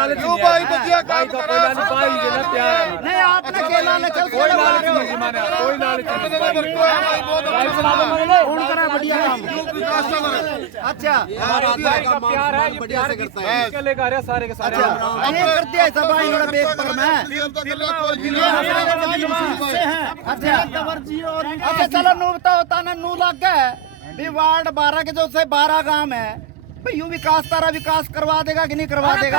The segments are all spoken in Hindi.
लालच क्यों भाई बतिया भाई काम का करा कोई लालच भाई ये ना प्यार नहीं आपने केला ले चल कोई लालच नहीं माना कोई लालच नहीं भाई सुना दो मैंने कौन करा बढ़िया काम अच्छा भाई का प्यार है ये प्यार किसके लेकर आ रहा सारे के सारे ये कर दिया सब भाई इन्होंने बेच पर मैं अच्छा अच्छा चलो नू होता ना नू लग गया भी वार्ड 12 के जो से 12 गांव है भाई यूं विकास तारा विकास करवा देगा कि नहीं करवा देगा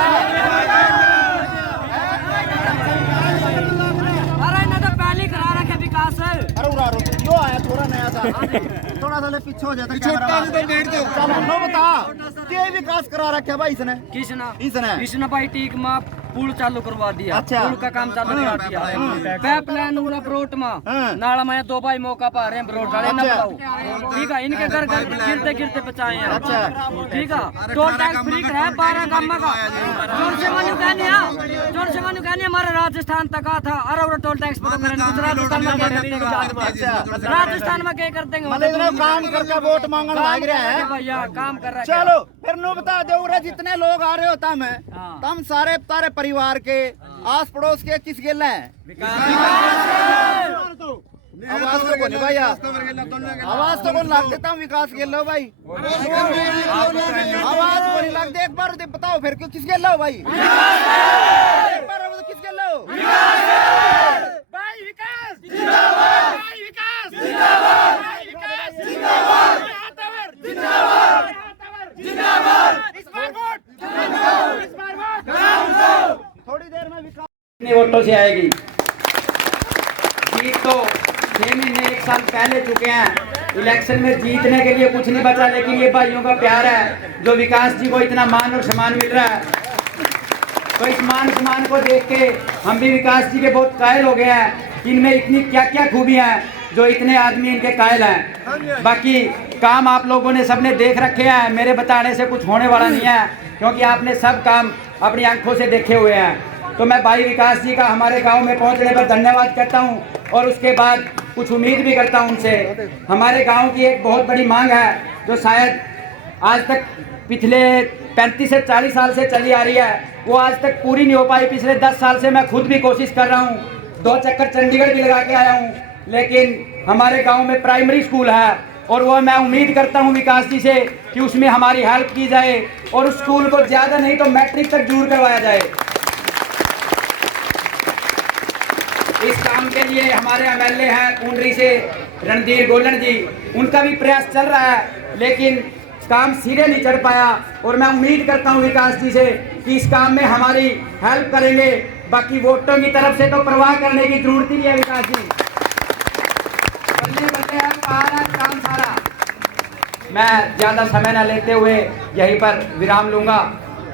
अरे ना तो पहले करा रखे विकास अरे उड़ा रो यो आया थोड़ा नया सा थोड़ा सा ले पीछे हो जाता कैमरा चलो नो बता के विकास करा रखा भाई इसने किसने भाई टीक में पुल चालू करवा दिया अच्छा। पुल का काम चालू करा दिया पाइपलाइन उड़ा ब्रोट में नाला में 2 भाई मौका पा रहे हैं ब्रोट वाले ना बताओ ठीक है इनके घर घर गिरते गिरते बचाए हैं अच्छा ठीक है टोल टैक्स फ्री है 12 गांव का जोर से मानू कहने हमारे राजस्थान तक आ था अरे वो टोल टैक्स पर करें राजस्थान में क्या करते राजस्थान में क्या करते मतलब काम करके वोट मांगने लग रहा है भैया काम कर रहा है चलो फिर नो बता दो जितने लोग आ रहे हो तम सारे तारे परिवार के आस पड़ोस के किस गेल हैं आवाज तो बोले भैया आवाज तो बोल लग देता हूँ विकास गेल हो भाई आवाज बोली लग दे एक बार बताओ फिर क्यों किस गेल हो भाई एक बार किस गेल हो भाई विकास जिंदाबाद भाई विकास जिंदाबाद भाई विकास जिंदाबाद जिंदाबाद जिंदाबाद इस बार वोट थोड़ी देर में विकास कितने वोटों से आएगी जीत तो 6 महीने 1 साल पहले चुके हैं इलेक्शन में जीतने के लिए कुछ नहीं बचा लेकिन ये भाइयों का प्यार है जो विकास जी को इतना मान और सम्मान मिल रहा है तो इस मान सम्मान को देख के हम भी विकास जी के बहुत कायल हो गए हैं इनमें इतनी क्या क्या खूबियां हैं जो इतने आदमी इनके कायल हैं बाकी काम आप लोगों ने सबने देख रखे हैं मेरे बताने से कुछ होने वाला नहीं है क्योंकि आपने सब काम अपनी आंखों से देखे हुए हैं तो मैं भाई विकास जी का हमारे गांव में पहुंचने पर धन्यवाद करता हूं और उसके बाद कुछ उम्मीद भी करता हूं उनसे हमारे गांव की एक बहुत बड़ी मांग है जो शायद आज तक पिछले 35 से 40 साल से चली आ रही है वो आज तक पूरी नहीं हो पाई पिछले 10 साल से मैं खुद भी कोशिश कर रहा हूँ 2 चक्कर चंडीगढ़ भी लगा के आया हूँ लेकिन हमारे गाँव में प्राइमरी स्कूल है और वो मैं उम्मीद करता हूँ विकास जी से कि उसमें हमारी हेल्प की जाए और उस स्कूल को ज़्यादा नहीं तो मैट्रिक तक जरूर करवाया जाए इस काम के लिए हमारे एमएलए हैं कुंडरी से रणधीर गोलन जी उनका भी प्रयास चल रहा है लेकिन काम सिरे नहीं चढ़ पाया और मैं उम्मीद करता हूं विकास जी से कि इस काम में हमारी हेल्प करेंगे बाकी वोटों की तरफ से तो परवाह करने की जरूरत ही नहीं है विकास जी बल्ले बल्ले है काम सारा मैं ज़्यादा समय न लेते हुए यहीं पर विराम लूंगा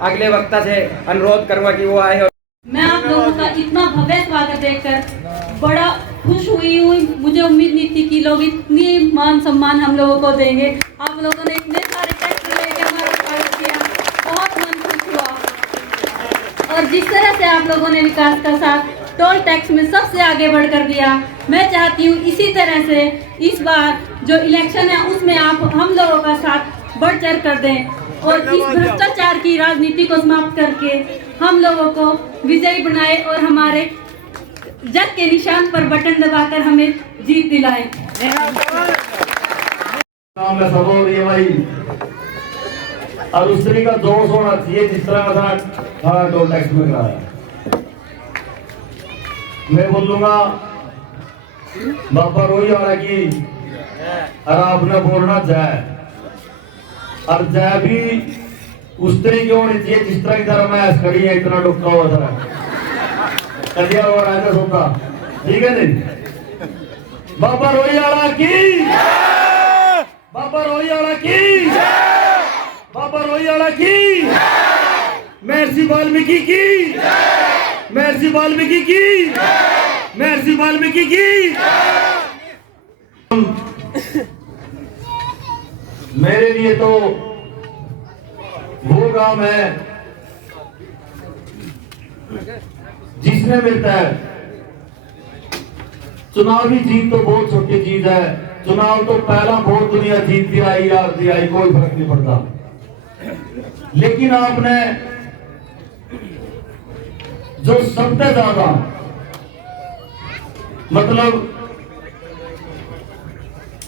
अगले वक्ता से अनुरोध करूंगा कि वो आए मैं आप लोगों का इतना भव्य स्वागत देखकर बड़ा खुश हुई हूँ मुझे उम्मीद नहीं थी कि लोग इतनी मान सम्मान हम लोगों को देंगे आप लोगों ने इतने सारे टैक्स लेके हमारा स्वागत किया बहुत मन खुश हुआ और जिस तरह से आप लोगों ने विकास का साथ टोल टैक्स में सबसे आगे बढ़कर दिया मैं चाहती हूँ इसी तरह से इस बार जो इलेक्शन है उसमें आप हम लोगों का साथ बढ़ चढ़ कर दें और इस भ्रष्टाचार की राजनीति को समाप्त करके हम लोगों को विजयी बनाए और हमारे जग के निशान पर बटन दबाकर हमें जीत दिलाए। और उस तरह का जोश होना चाहिए जिस तरह का था टोल टैक्स में कराया मैं बोलूंगा बाबा रोई वाला की और आपने बोलना जय और जय भी उस तरह की होनी चाहिए जिस तरह की तरह मैं खड़ी है इतना डुक्का हुआ था कलिया और राजा सोता ठीक है नहीं बाबा रोई वाला की बाबा रोई वाला की बाबा रोई वाला की महर्षि वाल्मीकि की महर्षि वाल्मीकि की महर्षि वाल्मीकि की मेरे लिए तो वो काम है जिसमें मिलता है चुनावी जीत तो बहुत छोटी चीज है चुनाव तो पहला बहुत दुनिया जीतती आई हारती आई कोई फर्क नहीं पड़ता लेकिन आपने जो सबसे ज्यादा मतलब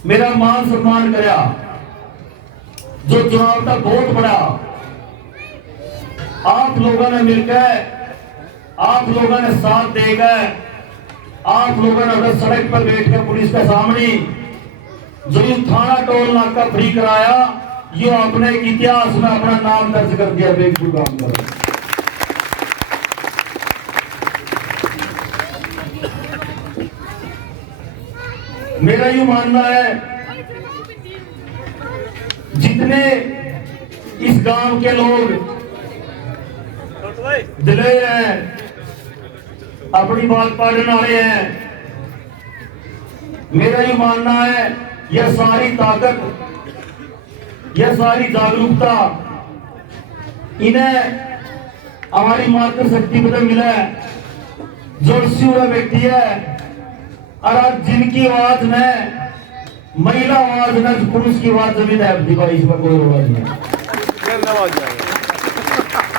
मेरा मान सम्मान कराया, जो चुनाव का बहुत बड़ा आप लोगों ने मिलकर, आप लोगों ने साथ देकर, आप लोगों ने अगर सड़क पर बैठकर पुलिस के सामने जो ये थाना टोल नाका फ्री कराया, ये अपने इतिहास में अपना नाम दर्ज कर दिया। बेगपुर काम कर मेरा यूं मानना है, जितने इस गांव के लोग दिले हैं, अपनी बात पाड़ने वाले हैं, मेरा यूं मानना है यह सारी ताकत, यह सारी जागरूकता इन्हें हमारी मातृशक्ति पर मिला है, जो हुआ व्यक्ति है। और आज जिनकी आवाज में महिला आवाज में पुरुष की आवाज जमीन है, दिखाई इस पर कोई आवाज नहीं।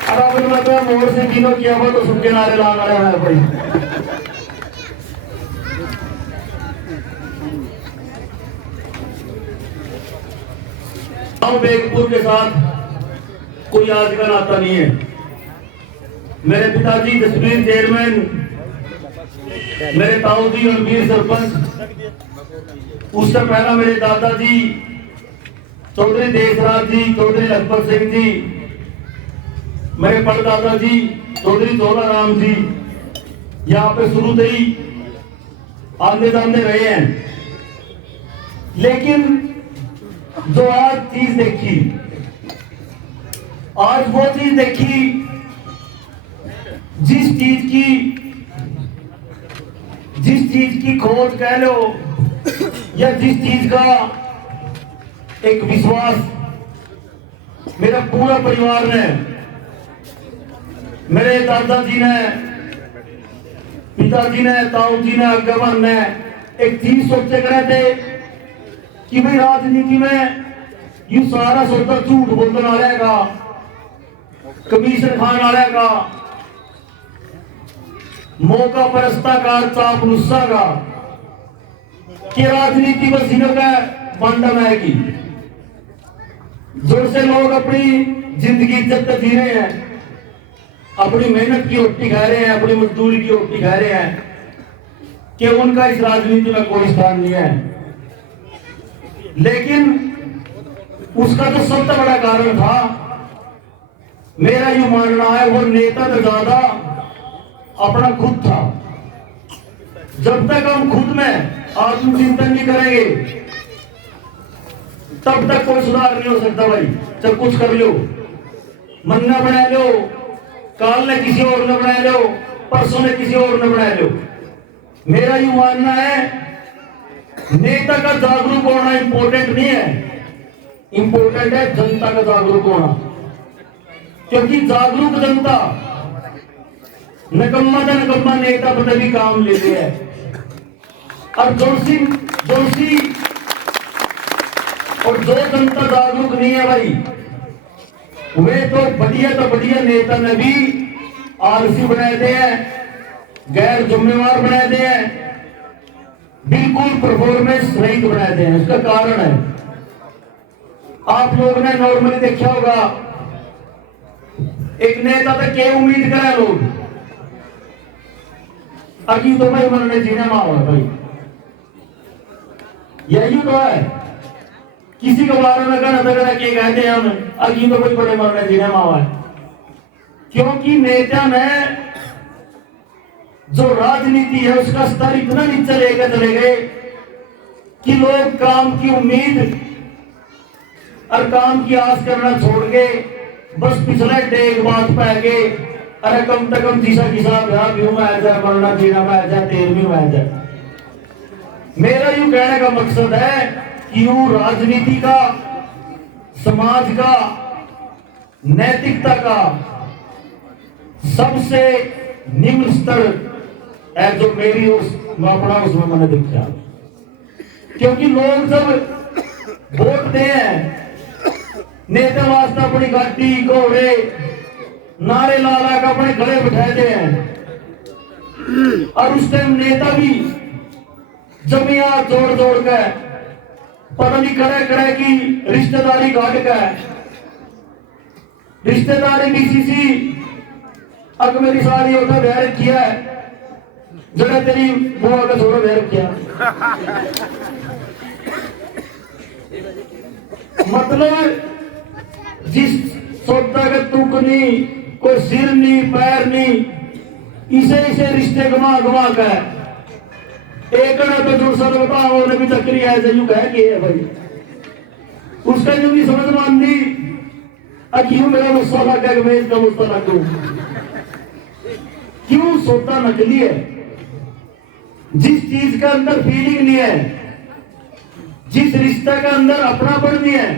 और अब मतलब मोर से तीनों किया हुआ तो सुनके नारे लाना रहे हैं भाई। बेगपुर के साथ कोई आज का नाता नहीं है। मेरे पिताजी जसवीर चेयरमैन, मेरे ताऊ जी और वीर सरपंच, उससे पहला मेरे दादाजी चौधरी देशराज जी, चौधरी लखपत सिंह जी, मेरे परदादा जी चौधरी जोला राम जी यहाँ पे शुरू से ही आंदे जाते रहे हैं। लेकिन जो आज चीज देखी, आज वो चीज देखी जिस चीज की खोज कह लो या जिस चीज का एक विश्वास मेरा पूरा परिवार ने, मेरे दादाजी ने, पिताजी ने, ताऊ जी ने, अग्रवाल ने एक चीज सोचे करे थे कि भाई राजनीति में यू सारा सोचा झूठ बोलने वाले का, कमीशन खाने वाले का, मौका परस्ता का, चापलूसा का, कि राजनीति में सीनों का बंडम है की जोर से लोग अपनी जिंदगी इज्जत से जी रहे हैं, अपनी मेहनत की रोटी खा रहे हैं, अपनी मजदूरी की रोटी खा रहे हैं, कि उनका इस राजनीति में कोई स्थान नहीं है। लेकिन उसका जो सबसे बड़ा कारण था, मेरा यूं मानना है, वो नेता तो ज्यादा अपना खुद था। जब तक हम खुद में आत्मचिंतन नहीं करेंगे तब तक कोई सुधार नहीं हो सकता भाई। सब कुछ कर लो, मन न बना लो, काल ने किसी और ने बना लो, परसों ने किसी और ने बना लो। मेरा यूं मानना है, नेता का जागरूक होना इंपॉर्टेंट नहीं है, इंपॉर्टेंट है जनता का जागरूक होना। क्योंकि जागरूक जनता निकम्मा का निकम्मा नेता पर भी काम लेते हैं। और जोशी और जो जनता जागरूक नहीं है भाई, वे तो बढ़िया नेता ने भी आलसी बनाए थे हैं, गैर जिम्मेवार बनाए थे हैं, बिल्कुल परफॉर्मेंस रहित बनाए थे हैं। उसका कारण है, आप लोगों ने नॉर्मली देखा होगा, एक नेता तक क्या उम्मीद करा लोग, अभी तो भाई मरने जीने माँ है भाई, यही तो है। किसी के बारे में कहना के कहते हैं हम, अभी तो कोई बड़े मरने जीने माँ है। क्योंकि नेता में जो राजनीति है उसका स्तर इतना नीचे लेकर चले गए कि लोग काम की उम्मीद और काम की आस करना छोड़ के बस पिछले डेग बात पे गए, अरे कम से कम जीसा व्यू में आ जाए, मरना जीना में आ जाए, 13वीं में आ जाए। मेरा यूं कहने का मकसद है कि यूं राजनीति का, समाज का, नैतिकता का सबसे निम्न स्तर है जो मेरी उसमें मैंने देखा। क्योंकि लोग जब वोट दे हैं, नेता वास्ते अपनी गाड़ी घोड़े नारे ला ला कर अपने गले बिठाते हैं, और उस टाइम नेता भी जमिया जोड़ जोड़ के पता नहीं करे करे की रिश्तेदारी काट के रिश्तेदारी बीसीसी अग मेरी सारी होता बैर किया है जरा तेरी बुआ का थोड़ा बैर किया मतलब जिस सौदा का तुक नहीं कोई सिर नहीं पैर नहीं इसे इसे रिश्ते घुमा घुमा कर एक तो जुड़ सर बताओ उन्हें भी चक्री है जो कह के है भाई उसका जो भी समझ मान ली क्यों मेरा गुस्सा लग गया मैं इसका गुस्सा लग क्यों सौदा नकली है जिस चीज का अंदर फीलिंग नहीं है जिस रिश्ते का अंदर अपनापन नहीं है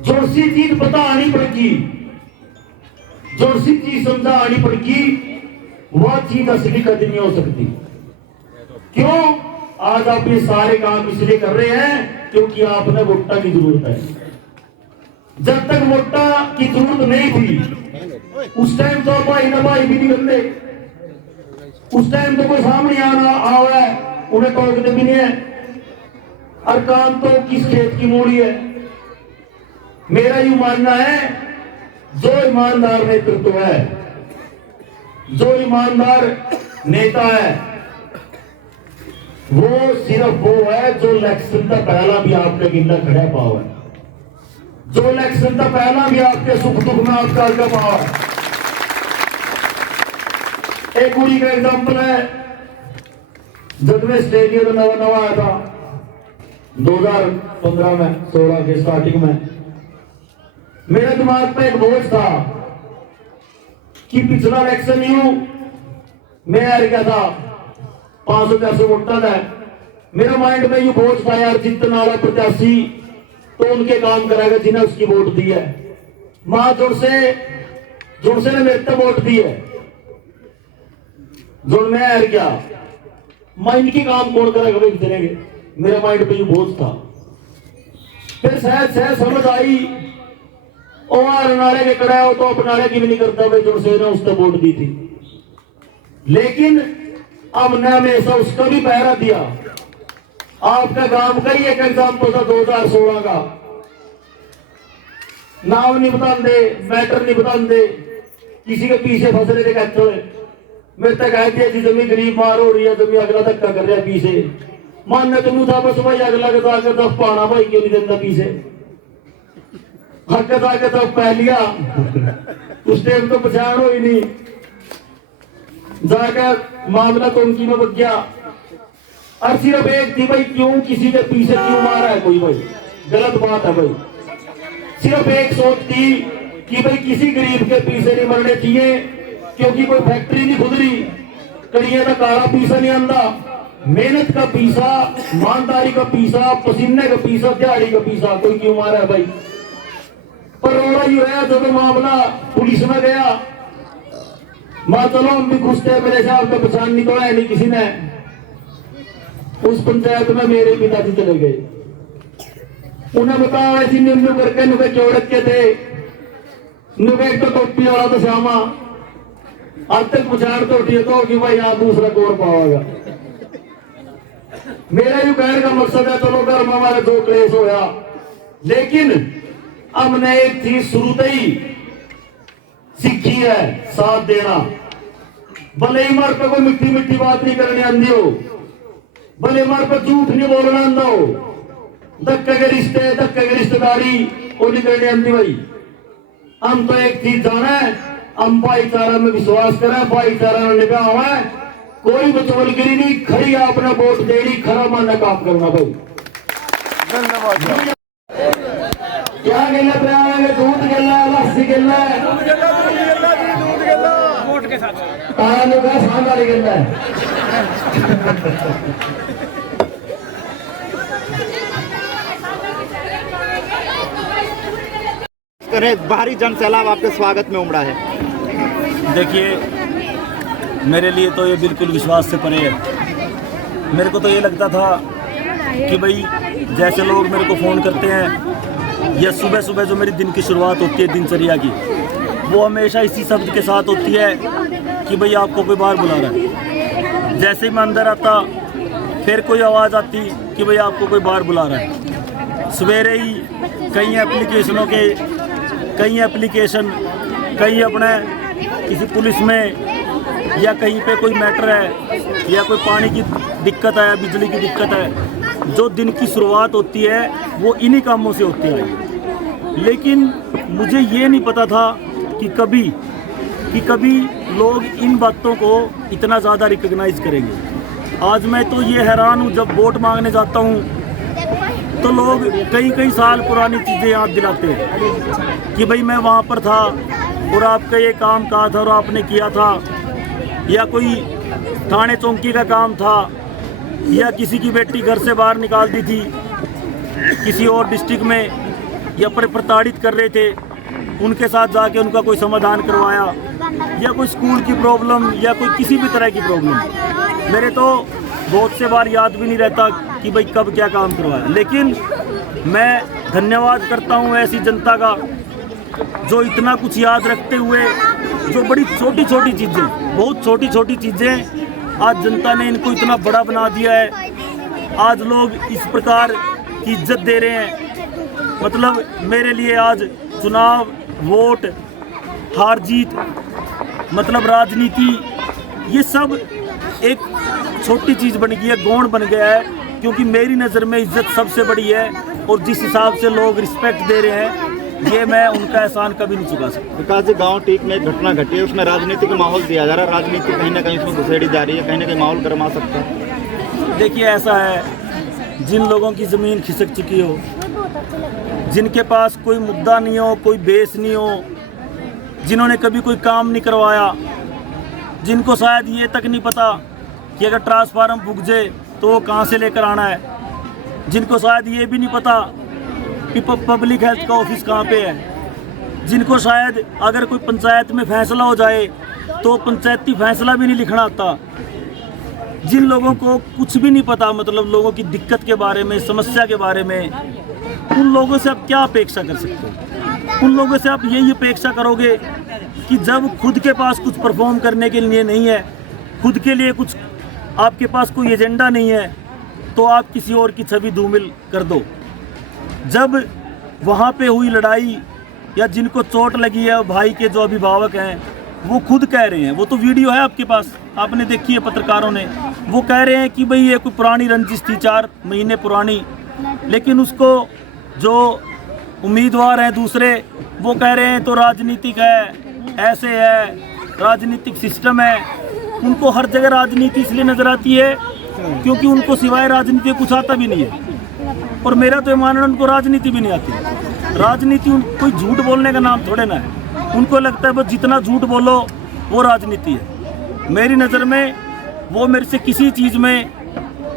जो सी चीज पता आनी पड़ेगी जो सी चीज समझा आनी पड़ेगी वह चीज असली कभी नहीं हो सकती। क्यों आज आप ये सारे काम इसलिए कर रहे हैं क्योंकि आपने वोटा की जरूरत है। जब तक वोटा की जरूरत नहीं थी उस टाइम तो भाई ना भाई भी नहीं करते उस टाइम तो कोई सामने आना आवा है उन्हें टोकते भी नहीं है और काम तो किस खेत की मूड़ी है। मेरा यूं मानना है जो ईमानदार नेतृत्व है जो ईमानदार नेता है वो सिर्फ वो है जो इलेक्शन का पहला भी आपके गिरना खड़ा पाव है जो इलेक्शन का पहला भी आपके सुख दुख में आपका आगे पाव है। एक पूरी का एग्जाम्पल है जब मैं स्टेडियम नवा नवा आया था 2015 में 16 के स्टार्टिंग में मेरे दिमाग पे एक बोझ था कि पिछला इलेक्शन यूं मैं हार गया था 500 वोटा है मेरा माइंड में यूं बोझ था यार जीतने वाला प्रत्याशी तो उनके काम कराएगा जिन्हें उसकी वोट दी है मां जोड़ से ने मेरे तक वोट दी है जो मैं हार गया मैं इनकी काम कौन करेगा वे चलेंगे मेरे माइंड पे यूं बोझ था। फिर सहज समझ आई और नाले के कड़ा हो तो अपनाले की भी नहीं करता भाई जो ने उसने वोट दी थी लेकिन हमने हमेशा उसका भी पहरा दिया। आपका गांव का ही एक एग्जाम्पल था 2016 का नाम नहीं बता दे मैटर नहीं बता दे किसी के पीछे फंसने के कहते मेरे तक कह दिया जी जमी गरीब मार हो रही है जमी अगला धक्का कर रहा पीछे मानने तुम था बस भाई अगला के जाकर दस पाना भाई क्यों नहीं देता पीछे हक जाके तो पह लिया उस टाइम तो पहचान हो ही नहीं जाकर मामला तो उनकी में बच गया और सिर्फ एक थी भाई क्यों किसी के पीछे क्यों मारा है कोई भाई गलत बात है भाई सिर्फ एक सोच थी कि भाई किसी गरीब के पीछे नहीं मरने चाहिए क्योंकि कोई फैक्ट्री नहीं खुद रही कड़िया का काला पीसा नहीं आंदा मेहनत का पीसा ईमानदारी का पीसा पसीने का पीसा दिहाड़ी का पीसा कोई क्यों मारा है भाई। पर रोड़ा ही रहा जब मामला पुलिस में गया मां चलो हम भी खुश थे मेरे साहब का पहचान नहीं तो है नहीं किसी ने उस पंचायत में मेरे पिताजी चले गए उन्हें बताओ ऐसी निम्न करके नुके चौड़क के थे नुके एक तो टोपी वाला तो श्यामा अब तक पहचान तो उठी तो कि भाई यहाँ दूसरा कौन पाएगा। मेरा यू कहने का मकसद है चलो घर में हमारा जो क्लेश होया लेकिन हमने एक चीज शुरू से ही सीखी है साथ देना भले ही मर पे कोई मिट्टी मिट्टी बात नहीं करने आंदी हो भले मर पे झूठ नहीं बोलना आंदा हो धक्के के रिश्ते धक्के की रिश्तेदारी वो नहीं करने आंदी भाई। हम तो एक चीज जाना है हम भाईचारा में विश्वास करें भाईचारा में निगाह हुआ कोई बचवलगिरी नहीं खड़ी अपना वोट देनी खरा मानना काम करना भाई। धन्यवाद क्या गला प्यार दूध गला लस्सी गला वोट के साथ तारा लोग शाम वाली गला बाहरी जन सैलाब आपके स्वागत में उमड़ा है। देखिए मेरे लिए तो ये बिल्कुल विश्वास से परे है। मेरे को तो ये लगता था कि भाई जैसे लोग मेरे को फ़ोन करते हैं या सुबह सुबह जो मेरी दिन की शुरुआत होती है दिनचर्या की वो हमेशा इसी शब्द के साथ होती है कि भाई आपको कोई बाहर बुला रहा है। जैसे ही मैं अंदर आता फिर कोई आवाज़ आती कि भाई आपको कोई बाहर बुला रहा है। सवेरे ही कई एप्लीकेशन कहीं अपने किसी पुलिस में या कहीं पे कोई मैटर है या कोई पानी की दिक्कत है, बिजली की दिक्कत है, जो दिन की शुरुआत होती है वो इन्हीं कामों से होती है। लेकिन मुझे ये नहीं पता था कि कभी लोग इन बातों को इतना ज़्यादा रिकॉग्नाइज करेंगे। आज मैं तो ये हैरान हूँ, जब वोट मांगने जाता हूँ तो लोग कई साल पुरानी चीज़ें याद दिलाते हैं कि भाई मैं वहाँ पर था और आपका ये काम कहा था और आपने किया था, या कोई थाने चौकी का काम था, या किसी की बेटी घर से बाहर निकाल दी थी किसी और डिस्ट्रिक्ट में, या प्रताड़ित कर रहे थे, उनके साथ जाके उनका कोई समाधान करवाया, या कोई स्कूल की प्रॉब्लम या कोई किसी भी तरह की प्रॉब्लम। मेरे तो बहुत से बार याद भी नहीं रहता कि भाई कब क्या काम करवाया। लेकिन मैं धन्यवाद करता हूँ ऐसी जनता का जो इतना कुछ याद रखते हुए, जो बड़ी छोटी छोटी चीज़ें, बहुत छोटी छोटी चीज़ें आज जनता ने इनको इतना बड़ा बना दिया है। आज लोग इस प्रकार की इज्जत दे रहे हैं। मतलब मेरे लिए आज चुनाव, वोट, हार जीत, मतलब राजनीति, ये सब एक छोटी चीज़ बन गई है, गौण बन गया है, क्योंकि मेरी नज़र में इज्जत सबसे बड़ी है। और जिस हिसाब से लोग रिस्पेक्ट दे रहे हैं, ये मैं उनका एहसान कभी नहीं चुका सकता। विकास जी, गांव टीक में एक घटना घटी है, उसमें राजनीतिक माहौल दिया जा रहा है, राजनीति कहीं ना कहीं उसमें घुसेड़ी जा रही है, कहीं ना कहीं माहौल गर्मा सकता है। देखिए, ऐसा है, जिन लोगों की ज़मीन खिसक चुकी हो, जिनके पास कोई मुद्दा नहीं हो, कोई बेस नहीं हो, जिन्होंने कभी कोई काम नहीं करवाया, जिनको शायद ये तक नहीं पता कि अगर ट्रांसफार्मर फूक जाए तो वो कहाँ से लेकर आना है, जिनको शायद ये भी नहीं पता कि पब्लिक हेल्थ का ऑफिस कहाँ पे है, जिनको शायद अगर कोई पंचायत में फैसला हो जाए तो पंचायती फैसला भी नहीं लिखना आता, जिन लोगों को कुछ भी नहीं पता, मतलब लोगों की दिक्कत के बारे में, समस्या के बारे में, उन लोगों से आप क्या अपेक्षा कर सकते हो? उन लोगों से आप यही अपेक्षा करोगे कि जब खुद के पास कुछ परफॉर्म करने के लिए नहीं है, खुद के लिए कुछ आपके पास कोई एजेंडा नहीं है, तो आप किसी और की छवि धूमिल कर दो। जब वहाँ पे हुई लड़ाई या जिनको चोट लगी है, भाई के जो अभिभावक हैं, वो खुद कह रहे हैं, वो तो वीडियो है आपके पास, आपने देखी है पत्रकारों ने, वो कह रहे हैं कि भाई ये कोई पुरानी रंजिश थी, 4 महीने पुरानी। लेकिन उसको जो उम्मीदवार हैं दूसरे, वो कह रहे हैं तो राजनीतिक है, ऐसे है, राजनीतिक सिस्टम है। उनको हर जगह राजनीति इसलिए नज़र आती है क्योंकि उनको सिवाय राजनीति कुछ आता भी नहीं है। और मेरा तो ये मानना, उनको राजनीति भी नहीं आती। राजनीति कोई झूठ बोलने का नाम थोड़े ना है। उनको लगता है बस जितना झूठ बोलो वो राजनीति है। मेरी नज़र में वो मेरे से किसी चीज़ में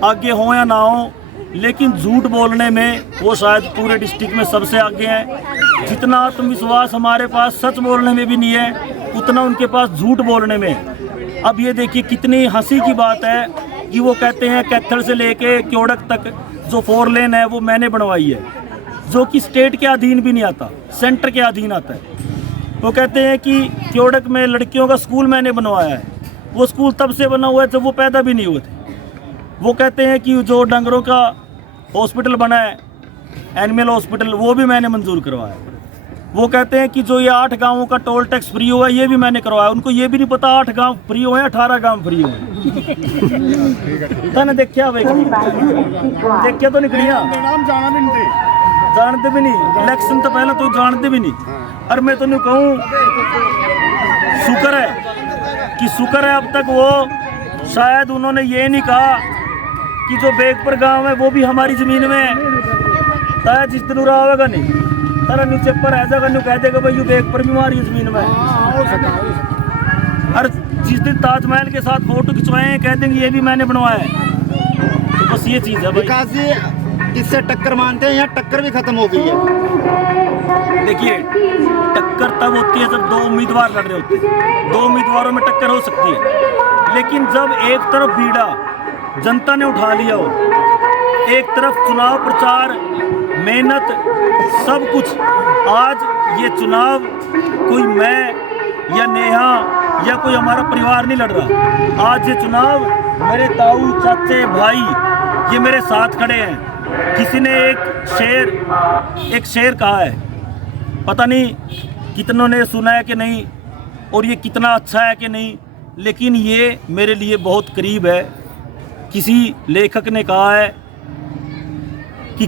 आगे हो या ना हो, लेकिन झूठ बोलने में वो शायद पूरे डिस्ट्रिक्ट में सबसे आगे हैं। जितना आत्मविश्वास हमारे पास सच बोलने में भी नहीं है, उतना उनके पास झूठ बोलने में। अब ये देखिए कितनी हंसी की बात है कि वो कहते हैं कैथल से लेके क्योड़क तक जो 4 लेन है वो मैंने बनवाई है, जो कि स्टेट के अधीन भी नहीं आता, सेंटर के अधीन आता है। वो कहते हैं कि क्योड़क में लड़कियों का स्कूल मैंने बनवाया है, वो स्कूल तब से बना हुआ है जब वो पैदा भी नहीं हुए थे। वो कहते हैं कि जो डंगरों का हॉस्पिटल बना है, एनिमल हॉस्पिटल, वो भी मैंने मंजूर करवाया। वो कहते हैं कि जो ये 8 गांवों का टोल टैक्स फ्री हुआ है, ये भी मैंने करवाया। उनको ये भी नहीं पता 8 गांव फ्री हुए हैं, 18 गांव फ्री हुए हैं। देखिया देखिया तो निकलिया जानते भी नहीं, इलेक्शन तो पहले तो जानते भी नहीं। और मैं तो नहीं कहूँ, शुक्र है अब तक वो शायद उन्होंने ये नहीं कहा कि जो बेगपुर गांव है वो भी हमारी ज़मीन में है। जिस दिन रहा होगा नहीं तारा नीचे पर ऐसा करने कह देगा भाई ये बेगपुर भी हमारी ज़मीन में है। और जिस दिन ताजमहल के साथ फोटो खिंचवाए हैं कह देंगे ये भी मैंने बनवाया है। तो बस ये चीज़ है। विकास जी, इससे टक्कर मानते हैं या टक्कर भी खत्म हो गई है? देखिए, टक्कर तब होती है जब 2 उम्मीदवार लड़ रहे होते हैं। 2 उम्मीदवारों में टक्कर हो सकती है, लेकिन जब एक तरफ बीड़ा जनता ने उठा लिया हो, एक तरफ चुनाव प्रचार, मेहनत, सब कुछ, आज ये चुनाव कोई मैं या नेहा या कोई हमारा परिवार नहीं लड़ रहा। आज ये चुनाव मेरे ताऊ, चाचे, भाई ये मेरे साथ खड़े हैं। किसी ने एक शेर कहा है, पता नहीं कितनों ने सुना है कि नहीं और ये कितना अच्छा है कि नहीं, लेकिन ये मेरे लिए बहुत करीब है। किसी लेखक ने कहा है कि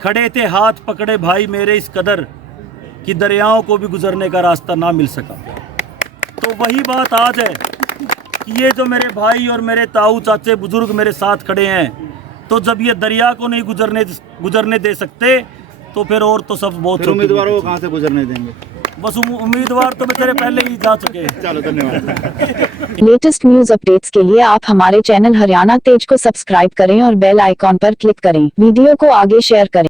खड़े थे हाथ पकड़े भाई मेरे इस कदर कि दरियाओं को भी गुजरने का रास्ता ना मिल सका। तो वही बात आज है कि ये जो मेरे भाई और मेरे ताऊ, चाचे, बुजुर्ग मेरे साथ खड़े हैं, तो जब ये दरिया को नहीं गुजरने दे सकते तो फिर और तो सब बहुत उम्मीदवारों को कहाँ से गुजरने देंगे? बस उम्मीदवार तो बेचारे पहले ही जा चुके हैं। चलो धन्यवाद। लेटेस्ट न्यूज अपडेट्स के लिए आप हमारे चैनल हरियाणा तेज को सब्सक्राइब करें और बेल आइकॉन पर क्लिक करें। वीडियो को आगे शेयर करें।